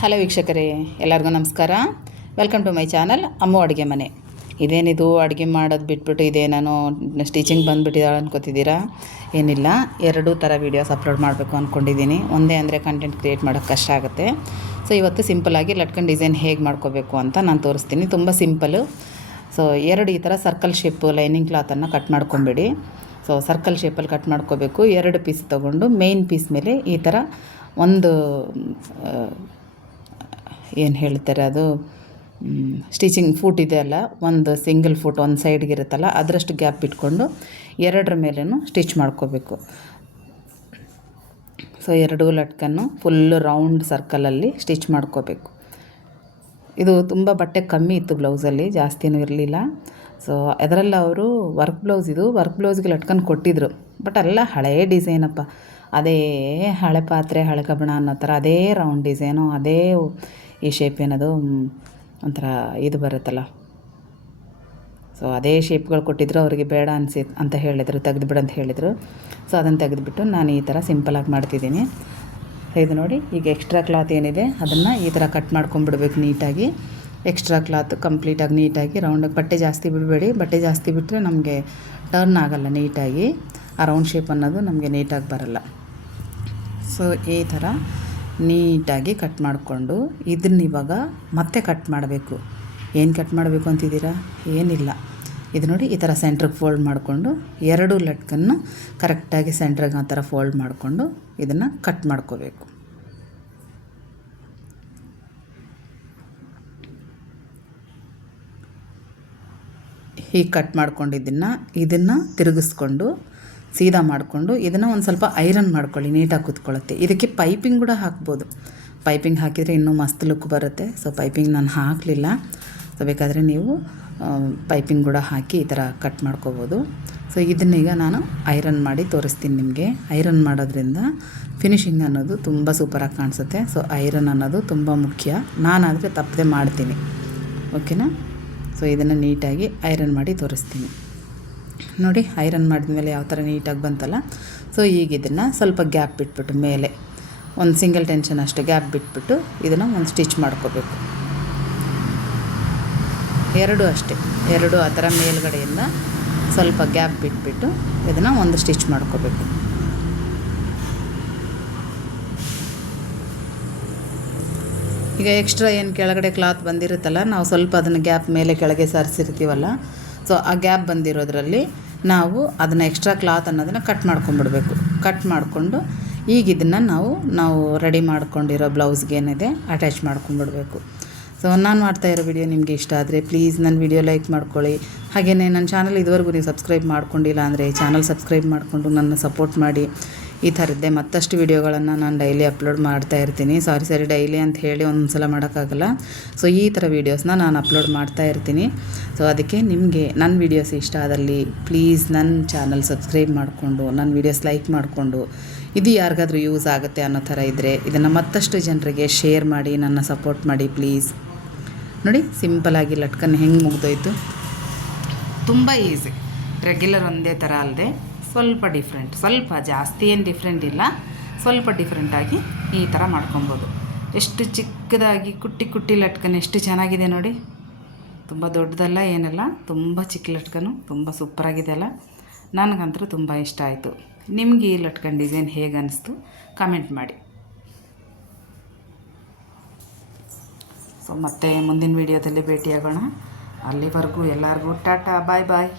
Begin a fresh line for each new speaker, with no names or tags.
Hello ವೀಕ್ಷಕರೇ, ಎಲ್ಲರಿಗೂ ನಮಸ್ಕಾರ. Welcome to my channel Ammu Aduge Mane. ಇದೇನಿದು ಅಡುಗೆ ಮಾಡೋದು ಬಿಟ್ಬಿಟ್ಟು ಇದೇ ನಾನು ಸ್ಟಿಚಿಂಗ್ ಬಂದುಬಿಟ್ಟಿದ್ದಾಳೆ ಅನ್ಕೋತಿದ್ದೀರಾ? ಏನಿಲ್ಲ, ಎರಡು ಥರ ವೀಡಿಯೋಸ್ ಅಪ್ಲೋಡ್ ಮಾಡಬೇಕು ಅಂದ್ಕೊಂಡಿದ್ದೀನಿ ಒಂದೇ ಅಂದರೆ ಕಂಟೆಂಟ್ ಕ್ರಿಯೇಟ್ ಮಾಡೋಕ್ಕೆ ಕಷ್ಟ ಆಗುತ್ತೆ. ಸೊ ಇವತ್ತು ಸಿಂಪಲಾಗಿ ಲಟ್ಕನ್ ಡಿಸೈನ್ ಹೇಗೆ ಮಾಡ್ಕೋಬೇಕು ಅಂತ ನಾನು ತೋರಿಸ್ತೀನಿ. ತುಂಬ ಸಿಂಪಲು ಸೊ ಎರಡು ಈ ಥರ ಸರ್ಕಲ್ ಶೇಪು ಲೈನಿಂಗ್ ಕ್ಲಾತನ್ನು ಕಟ್ ಮಾಡ್ಕೊಂಬಿಡಿ. ಸೊ ಸರ್ಕಲ್ ಶೇಪಲ್ಲಿ ಕಟ್ ಮಾಡ್ಕೋಬೇಕು. ಎರಡು ಪೀಸ್ ತೊಗೊಂಡು ಮೇಯ್ನ್ ಪೀಸ್ ಮೇಲೆ ಈ ಥರ ಒಂದು ಏನು ಹೇಳ್ತಾರೆ ಅದು ಸ್ಟಿಚಿಂಗ್ ಫೂಟ್ ಇದೆ ಅಲ್ಲ, ಒಂದು ಸಿಂಗಲ್ ಫೂಟ್ ಒಂದು ಸೈಡ್ಗೆ ಇರುತ್ತಲ್ಲ, ಅದರಷ್ಟು ಗ್ಯಾಪ್ ಇಟ್ಕೊಂಡು ಎರಡರ ಮೇಲೂ ಸ್ಟಿಚ್ ಮಾಡ್ಕೋಬೇಕು. ಸೊ ಎರಡೂ ಲಟ್ಕನ್ನು ಫುಲ್ಲು ರೌಂಡ್ ಸರ್ಕಲಲ್ಲಿ ಸ್ಟಿಚ್ ಮಾಡ್ಕೋಬೇಕು. ಇದು ತುಂಬ ಬಟ್ಟೆ ಕಮ್ಮಿ ಇತ್ತು ಬ್ಲೌಸಲ್ಲಿ ಜಾಸ್ತಿನೂ ಇರಲಿಲ್ಲ. ಸೊ ಅದರಲ್ಲಿ ಅವರು ವರ್ಕ್ ಬ್ಲೌಸ್ ಇದು ವರ್ಕ್ ಬ್ಲೌಸ್ಗೆ ಲಟ್ಕನ್ ಕೊಟ್ಟಿದ್ದರು ಬಟ್ ಎಲ್ಲ ಹಳೆಯ ಡಿಸೈನಪ್ಪ ಅದೇ ಹಳೆ ಪಾತ್ರೆ, ಹಳೆ ಕಬ್ಬಣ ಅನ್ನೋ ಥರ, ಅದೇ ರೌಂಡ್ ಡಿಸೈನು ಅದೇ ಈ ಶೇಪ್ ಏನದು ಒಂಥರ ಇದು ಬರುತ್ತಲ್ಲ. ಸೊ ಅದೇ ಶೇಪ್ಗಳು ಕೊಟ್ಟಿದ್ರು ಅವರಿಗೆ ಬೇಡ ಅನಿಸಿ, ಅಂತ ಹೇಳಿದರು, ತೆಗೆದುಬಿಡು ಅಂತ ಹೇಳಿದರು. ಸೊ ಅದನ್ನು ತೆಗೆದುಬಿಟ್ಟು ನಾನು ಈ ಥರ ಸಿಂಪಲಾಗಿ ಮಾಡ್ತಿದ್ದೀನಿ. ಇದು ನೋಡಿ, ಈಗ ಎಕ್ಸ್ಟ್ರಾ ಕ್ಲಾತ್ ಏನಿದೆ, ಅದನ್ನು ಈ ಥರ ಕಟ್ ಮಾಡ್ಕೊಂಡ್ಬಿಡ್ಬೇಕು ನೀಟಾಗಿ. ಎಕ್ಸ್ಟ್ರಾ ಕ್ಲಾತ್ ಕಂಪ್ಲೀಟಾಗಿ ನೀಟಾಗಿ ರೌಂಡಾಗಿ ಬಟ್ಟೆ ಜಾಸ್ತಿ ಬಿಡಬೇಡಿ. ಬಟ್ಟೆ ಜಾಸ್ತಿ ಬಿಟ್ಟರೆ ನಮಗೆ ಟರ್ನ್ ಆಗೋಲ್ಲ ನೀಟಾಗಿ. ಆ ರೌಂಡ್ ಶೇಪ್ ಅನ್ನೋದು ನಮಗೆ ನೀಟಾಗಿ ಬರಲ್ಲ. ಸೊ ಈ ಥರ ನೀಟಾಗಿ ಕಟ್ ಮಾಡಿಕೊಂಡು ಇದನ್ನ ಇವಾಗ ಮತ್ತೆ ಕಟ್ ಮಾಡಬೇಕು. ಏನು ಕಟ್ ಮಾಡಬೇಕು ಅಂತಿದ್ದೀರಾ? ಏನಿಲ್ಲ. ಇದು ನೋಡಿ ಈ ಥರ ಸೆಂಟ್ರಿಗೆ ಫೋಲ್ಡ್ ಮಾಡಿಕೊಂಡು ಎರಡು ಲಟ್ಕನ್ನು ಕರೆಕ್ಟಾಗಿ ಸೆಂಟ್ರಿಗೆ ಆ ಥರ ಫೋಲ್ಡ್ ಮಾಡಿಕೊಂಡು ಇದನ್ನು ಕಟ್ ಮಾಡ್ಕೋಬೇಕು. ಹೀಗೆ ಕಟ್ ಮಾಡ್ಕೊಂಡಿದ್ದನ್ನು ಇದನ್ನು ತಿರುಗಿಸ್ಕೊಂಡು ಸೀದಾ ಮಾಡಿಕೊಂಡು ಇದನ್ನು ಒಂದು ಸ್ವಲ್ಪ ಐರನ್ ಮಾಡ್ಕೊಳ್ಳಿ, ನೀಟಾಗಿ ಕೂತ್ಕೊಳ್ಳುತ್ತೆ. ಇದಕ್ಕೆ ಪೈಪಿಂಗ್ ಕೂಡ ಹಾಕ್ಬೋದು. ಪೈಪಿಂಗ್ ಹಾಕಿದರೆ ಇನ್ನೂ ಮಸ್ತ್ ಲುಕ್ ಬರುತ್ತೆ. ಸೊ ಪೈಪಿಂಗ್ ನಾನು ಹಾಕಲಿಲ್ಲ. ಸೊ ಬೇಕಾದರೆ ನೀವು ಪೈಪಿಂಗ್ ಕೂಡ ಹಾಕಿ ಈ ಥರ ಕಟ್ ಮಾಡ್ಕೋಬೋದು. ಸೊ ಇದನ್ನೀಗ ನಾನು ಐರನ್ ಮಾಡಿ ತೋರಿಸ್ತೀನಿ ನಿಮಗೆ. ಐರನ್ ಮಾಡೋದ್ರಿಂದ ಫಿನಿಶಿಂಗ್ ಅನ್ನೋದು ತುಂಬ ಸೂಪರಾಗಿ ಕಾಣಿಸುತ್ತೆ. ಸೊ ಐರನ್ ಅನ್ನೋದು ತುಂಬ ಮುಖ್ಯ. ನಾನಾದರೆ ತಪ್ಪದೆ ಮಾಡ್ತೀನಿ. ಓಕೆನಾ ಸೊ ಇದನ್ನು ನೀಟಾಗಿ ಐರನ್ ಮಾಡಿ ತೋರಿಸ್ತೀನಿ. ನೋಡಿ ಐರನ್ ಮಾಡಿದ್ಮೇಲೆ ಯಾವ ಥರ ನೀಟಾಗಿ ಬಂತಲ್ಲ? ಸೊ ಈಗ ಇದನ್ನು ಸ್ವಲ್ಪ ಗ್ಯಾಪ್ ಬಿಟ್ಬಿಟ್ಟು ಮೇಲೆ, ಒಂದು ಸಿಂಗಲ್ ಟೆನ್ಷನ್ ಅಷ್ಟು ಗ್ಯಾಪ್ ಬಿಟ್ಬಿಟ್ಟು ಇದನ್ನು ಒಂದು ಸ್ಟಿಚ್ ಮಾಡ್ಕೋಬೇಕು. ಎರಡು ಅಷ್ಟೇ, ಎರಡು ಆ ಥರ ಮೇಲ್ಗಡೆಯಿಂದ ಸ್ವಲ್ಪ ಗ್ಯಾಪ್ ಬಿಟ್ಬಿಟ್ಟು ಇದನ್ನು ಒಂದು ಸ್ಟಿಚ್ ಮಾಡ್ಕೋಬೇಕು. ಈಗ ಎಕ್ಸ್ಟ್ರಾ ಏನು ಕೆಳಗಡೆ ಕ್ಲಾತ್ ಬಂದಿರುತ್ತಲ್ಲ, ನಾವು ಸ್ವಲ್ಪ ಅದನ್ನು ಗ್ಯಾಪ್ ಮೇಲೆ ಕೆಳಗೆ ಸಾರಿಸಿರ್ತೀವಲ್ಲ ಸೊ ಆ ಗ್ಯಾಪ್ ಬಂದಿರೋದ್ರಲ್ಲಿ ನಾವು ಅದನ್ನು ಎಕ್ಸ್ಟ್ರಾ ಕ್ಲಾತ್ ಅನ್ನೋದನ್ನು ಕಟ್ ಮಾಡ್ಕೊಂಡ್ಬಿಡ್ಬೇಕು. ಕಟ್ ಮಾಡಿಕೊಂಡು ಈಗ ಇದನ್ನು ನಾವು ನಾವು ರೆಡಿ ಮಾಡ್ಕೊಂಡಿರೋ ಬ್ಲೌಸ್ಗೆ ಏನಿದೆ ಅಟ್ಯಾಚ್ ಮಾಡ್ಕೊಂಡ್ಬಿಡ್ಬೇಕು. ಸೊ ನಾನು ಮಾಡ್ತಾ ಇರೋ ವಿಡಿಯೋ ನಿಮಗೆ ಇಷ್ಟ ಆದರೆ ಪ್ಲೀಸ್ ನನ್ನ ವಿಡಿಯೋ ಲೈಕ್ ಮಾಡ್ಕೊಳ್ಳಿ. ಹಾಗೆಯೇ ನನ್ನ ಚಾನಲ್ ಇದುವರೆಗೂ ನೀವು ಸಬ್ಸ್ಕ್ರೈಬ್ ಮಾಡ್ಕೊಂಡಿಲ್ಲ ಅಂದರೆ ಚಾನಲ್ ಸಬ್ಸ್ಕ್ರೈಬ್ ಮಾಡಿಕೊಂಡು ನನ್ನ ಸಪೋರ್ಟ್ ಮಾಡಿ. ಈ ಥರದ್ದೇ ಮತ್ತಷ್ಟು ವೀಡಿಯೋಗಳನ್ನು ನಾನು ಡೈಲಿ ಅಪ್ಲೋಡ್ ಮಾಡ್ತಾ ಇರ್ತೀನಿ. ಸಾರಿ ಸಾರಿ ಡೈಲಿ ಅಂತ ಹೇಳಿ ಒಂದು ಸಲ ಮಾಡೋಕ್ಕಾಗಲ್ಲ. ಸೊ ಈ ಥರ ವೀಡಿಯೋಸ್ನ ನಾನು ಅಪ್ಲೋಡ್ ಮಾಡ್ತಾ ಇರ್ತೀನಿ. ಸೊ ಅದಕ್ಕೆ ನಿಮಗೆ ನನ್ನ ವೀಡಿಯೋಸ್ ಇಷ್ಟ ಆದಲ್ಲಿ ಪ್ಲೀಸ್ ನನ್ನ ಚಾನಲ್ ಸಬ್ಸ್ಕ್ರೈಬ್ ಮಾಡಿಕೊಂಡು ನನ್ನ ವೀಡಿಯೋಸ್ ಲೈಕ್ ಮಾಡಿಕೊಂಡು, ಇದು ಯಾರಿಗಾದ್ರೂ ಯೂಸ್ ಆಗುತ್ತೆ ಅನ್ನೋ ಥರ ಇದ್ದರೆ ಇದನ್ನು ಮತ್ತಷ್ಟು ಜನರಿಗೆ ಶೇರ್ ಮಾಡಿ, ನನ್ನ ಸಪೋರ್ಟ್ ಮಾಡಿ ಪ್ಲೀಸ್ ನೋಡಿ ಸಿಂಪಲಾಗಿ ಲಟ್ಕನ್ ಹೆಂಗೆ ಮುಗ್ದೋಯ್ತು. ತುಂಬ ಈಸಿ ರೆಗ್ಯುಲರ್ ಒಂದೇ ಥರ ಅಲ್ಲದೆ ಸ್ವಲ್ಪ ಡಿಫ್ರೆಂಟ್ ಸ್ವಲ್ಪ ಜಾಸ್ತಿ ಏನು ಡಿಫ್ರೆಂಟ್ ಇಲ್ಲ. ಸ್ವಲ್ಪ ಡಿಫ್ರೆಂಟಾಗಿ ಈ ಥರ ಮಾಡ್ಕೊಬೋದು. ಎಷ್ಟು ಚಿಕ್ಕದಾಗಿ ಕುಟ್ಟಿ ಕುಟ್ಟಿ ಲಟ್ಕನ್ ಎಷ್ಟು ಚೆನ್ನಾಗಿದೆ ನೋಡಿ. ತುಂಬ ದೊಡ್ಡದಲ್ಲ, ಏನಲ್ಲ, ತುಂಬ ಚಿಕ್ಕ ಲಟ್ಕನು, ತುಂಬ ಸೂಪರಾಗಿದೆ ಅಲ್ಲ. ನನಗಂತೂ ತುಂಬ ಇಷ್ಟ ಆಯಿತು. ನಿಮಗೆ ಈ ಲಟ್ಕನ್ ಡಿಸೈನ್ ಹೇಗೆ ಅನ್ನಿಸ್ತು ಕಮೆಂಟ್ ಮಾಡಿ. ಸೊ ಮತ್ತೆ ಮುಂದಿನ ವೀಡಿಯೋದಲ್ಲಿ ಭೇಟಿಯಾಗೋಣ. ಅಲ್ಲಿವರೆಗೂ ಎಲ್ಲರಿಗೂ ಟಾಟಾ ಬಾಯ್ ಬಾಯ್